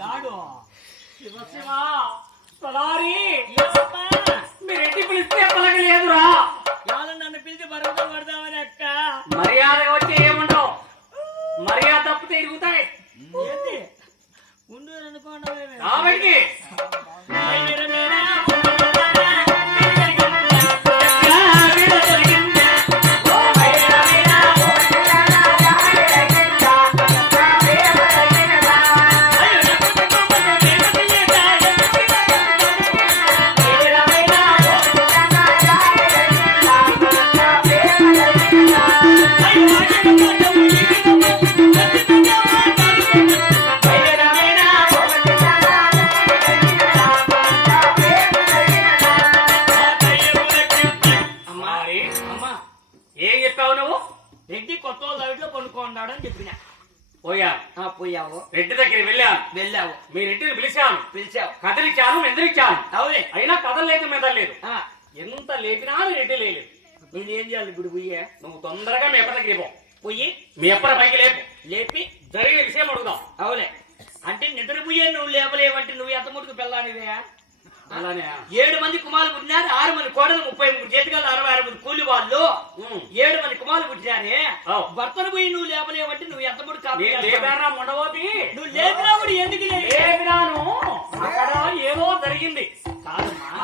గాడు. శివ శివ తలారి. మీరు రెడ్డి పిలిస్తే పలకలేదురా? ఎవరు నన్ను పిలిచి పడదామని అక్క. మర్యాదగా కొత్త వాళ్ళ ఇంట్లో పండుకున్నాడు అని చెప్పిన. పోయా? ఆ, పోయావు. రెడ్డి దగ్గరికి వెళ్ళాను. వెళ్ళావు. మీ రెడ్డిని పిలిచాను. పిలిచావు. కథలిచ్చాను మెదలిచ్చాను అవునే. అయినా కథలేదు మెదలేదు ఆ, ఎంత లేపినా రెడ్డి లేదు నేను ఏం చేయాలి ఇప్పుడు పోయే? నువ్వు తొందరగా మీ అప్ప దగ్గరికి పో. పోయి? మీ అప్పల పైకి లేపు. లేపి? జరిగిన విషయం అడుగుదాం. అవులే అంటే నిద్రపోయే నువ్వు లేపలేవంటే నువ్వు ఎంత ముట్టుకు పెళ్ళానివే అలానే. ఏడు మంది కుమారులు పుట్టినారు ఆరు మంది కోడలు ముప్పై మూడు చేతికలు అరవై ఆరు మంది కూలి వాళ్ళు. ఏడు మంది కుమారులు పుట్టినారే. భర్తను పోయి నువ్వు లేపలేవంటే నువ్వు ఎంత చేస్తావు? లేపారా ఉండబోతి నువ్వు లేపినా కూడా ఎందుకు లేపినాను. అక్కడ ఏదో జరిగింది.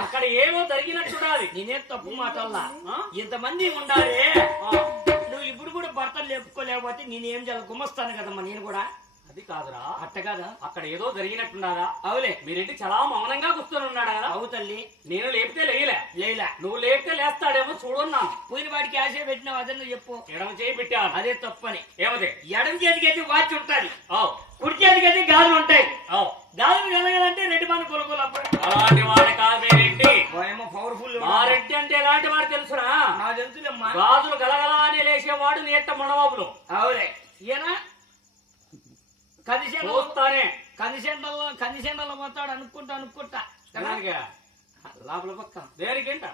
అక్కడ ఏదో జరిగినట్టున్నది నేనేం తప్పు మాటల్లా? ఇంతమంది ఉండాలి. నువ్వు ఇప్పుడు కూడా భర్తలు లేపుకోలేకపోతే నేనేం చేయాలి? గుమ్మస్తాను కదమ్మా నేను కూడా. అది కాదురా. అట్ట కాదా? అక్కడ ఏదో జరిగినట్టున్నదా అవులే మీరేంటి చాలా మౌనంగా కూర్చొని ఉన్నాడు? అవు తల్లి. నేను లేపితే లేయలే. లేలా నువ్వు లేపితే లేస్తాడేమో చూడన్నాను. పోయిన వాడికి ఆశ పెట్టినావు అదే చెప్పు. ఎడమ చేయి పెట్టాను. అదే తప్పని. ఏమది? ఎడం చేతికి అయితే వాచ్ ఉంటుంది. కుడి చేతికి అయితే గాజులు ఉంటాయి. గాజులు కలగాలంటే రెడ్డి మన కొనుగోలు అప్పుడు అలాంటి వాడు కాదు మీ రెడ్డి ఓయమ్మ పవర్ఫుల్ మా రెడ్డి అంటే ఎలాంటి వాడు తెలుసునా నా తెలుసులేమ్మా. గాజులు గలగల అని లేచేవాడు నేట మనవాబులు. అవులే. ఈయన కందిసేండలో చూస్తానే. కందిసేండల్లో కందిసేండల్లో పోతాడు అనుకుంటా అనుకుంటా. లోపల పక్క. దేనికేంట?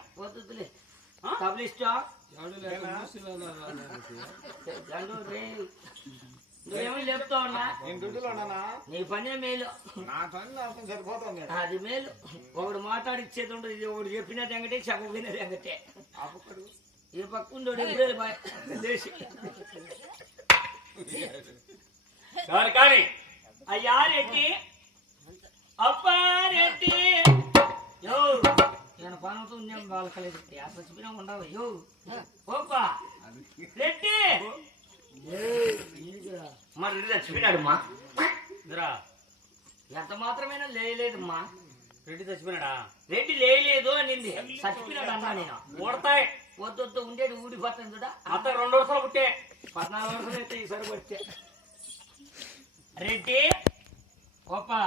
నువ్వేమీ డ్యూటీలో ఉన్నానా? నీ పనే మేలు. నా పని నాకు సరిపోతుంది. అది మేలు. ఒకడు మాట్లాడిచ్చేది ఉండదు. ఇది ఒకడు చెప్పినది ఎంగటే చెప్పకపోయినది ఎంగటే అప్పుడు ఈ పక్క ఉండోడు ఇప్పుడే బాయ్ కానీ? అయ్యా రెడ్డి. అబ్బా రెడ్డి. యో నేను పనుతో నేను వాళ్ళకలేదు చచ్చిపోయినా ఉండవు. యో ఓపా రెడ్డి. మరి చచ్చిపోయినాడమ్మా ఇదిరా. ఎంత మాత్రమైనా లేయలేదమ్మా. రెడ్డి చచ్చిపోయినాడా రెడ్డి లేయలేదు అనింది. చచ్చిపోయినాడు అన్నా నేను. ఓడతాయి. వద్దొద్దు ఉండేది ఊడిపోతుంది అత్త రెండు వరుసలు పుట్టే. పద్నాలుగు వరుసలు అయితే ఈసారి పడితే రెడ్డి ఓపా